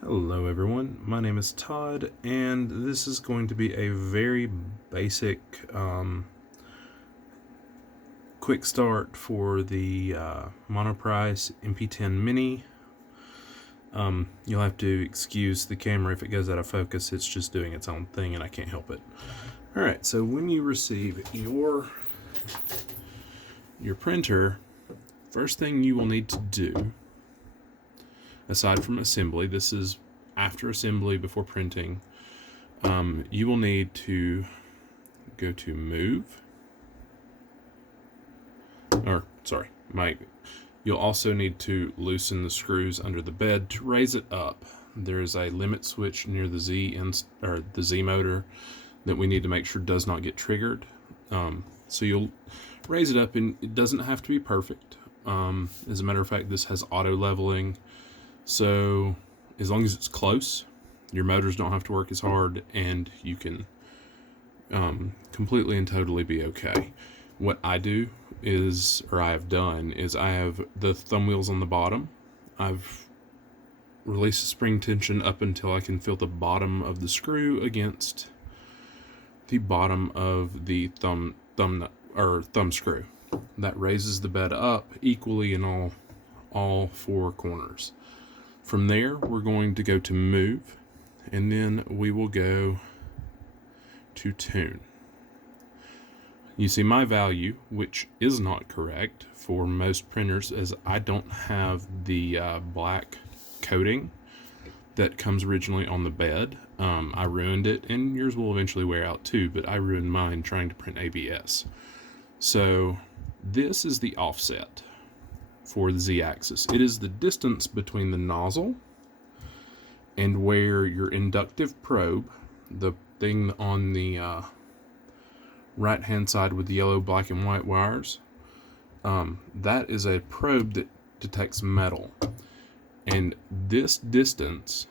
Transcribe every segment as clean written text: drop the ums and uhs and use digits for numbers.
Hello everyone, my name is Todd, and this is going to be a very basic quick start for the Monoprice MP10 Mini. You'll have to excuse the camera if it goes out of focus, it's just doing its own thing and I can't help it. Alright, so when you receive your printer, first thing you will need to do, aside from assembly, this is after assembly, before printing, you will need to go to Move, you'll also need to loosen the screws under the bed to raise it up. There's a limit switch near the Z motor that we need to make sure does not get triggered. So you'll raise it up, and it doesn't have to be perfect. As a matter of fact, this has auto leveling, so as long as it's close, your motors don't have to work as hard, and you can completely and totally be okay. What I do is, or I have done, is I have the thumb wheels on the bottom. I've released the spring tension up until I can feel the bottom of the screw against the bottom of the thumb screw. That raises the bed up equally in all four corners. From there, we're going to go to Move, and then we will go to Tune. You see my value, which is not correct for most printers, as I don't have the black coating that comes originally on the bed. I ruined it, and yours will eventually wear out too, but I ruined mine trying to print ABS. So this is the offset for the Z-axis. It is the distance between the nozzle and where your inductive probe, the thing on the right hand side with the yellow, black, and white wires, that is a probe that detects metal, and this distance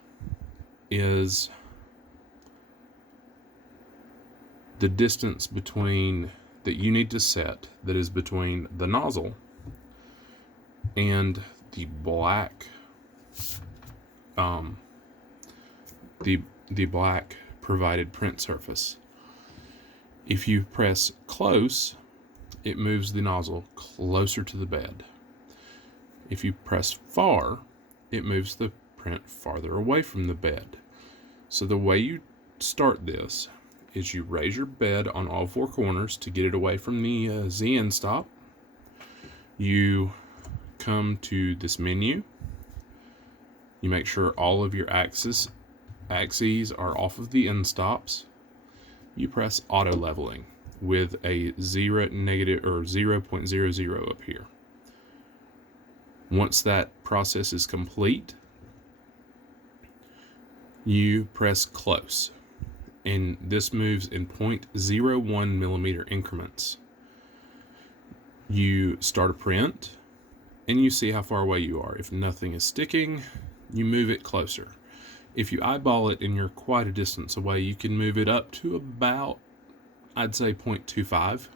is the distance between that you need to set, that is between the nozzle and the black the black provided print surface. If you press close, it moves the nozzle closer to the bed. If you press far, it moves the print farther away from the bed. So the way you start this is you raise your bed on all four corners to get it away from the Z end stop. You come to this menu. You make sure all of your axes are off of the end stops. You press auto leveling with a 0.00 up here. Once that process is complete, you press close, and this moves in 0.01 millimeter increments. You start a print, and you see how far away you are. If nothing is sticking, you move it closer. If you eyeball it and you're quite a distance away, you can move it up to about, I'd say 0.25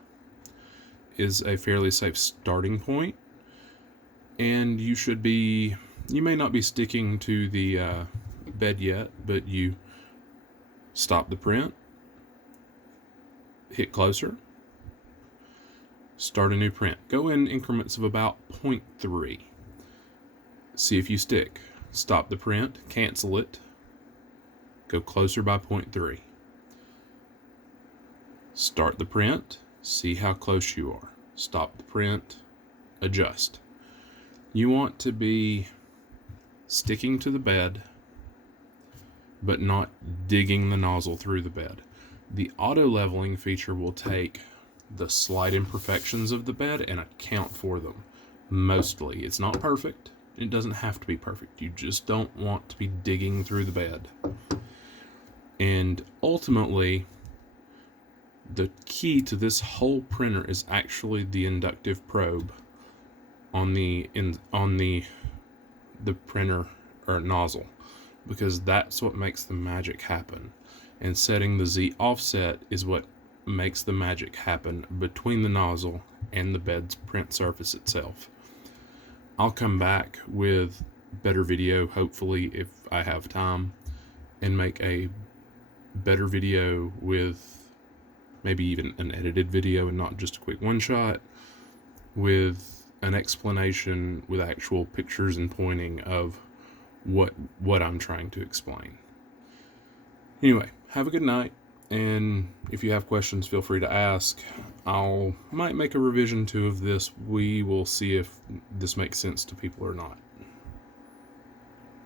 is a fairly safe starting point. And you may not be sticking to the bed yet, but you stop the print, hit closer, start a new print. Go in increments of about 0.3. See if you stick. Stop the print, cancel it, go closer by 0.3. Start the print, see how close you are. Stop the print, adjust. You want to be sticking to the bed, but not digging the nozzle through the bed. The auto leveling feature will take the slight imperfections of the bed and account for them. Mostly. It's not perfect. It doesn't have to be perfect. You just don't want to be digging through the bed. And ultimately, the key to this whole printer is actually the inductive probe on the printer or nozzle, because that's what makes the magic happen. And setting the Z offset is what makes the magic happen between the nozzle and the bed's print surface itself. I'll come back with better video, hopefully, if I have time, and make a better video with maybe even an edited video and not just a quick one shot, with an explanation with actual pictures and pointing of what I'm trying to explain. Anyway, have a good night, and if you have questions, feel free to ask. Might make a revision 2 of this. We will see if this makes sense to people or not.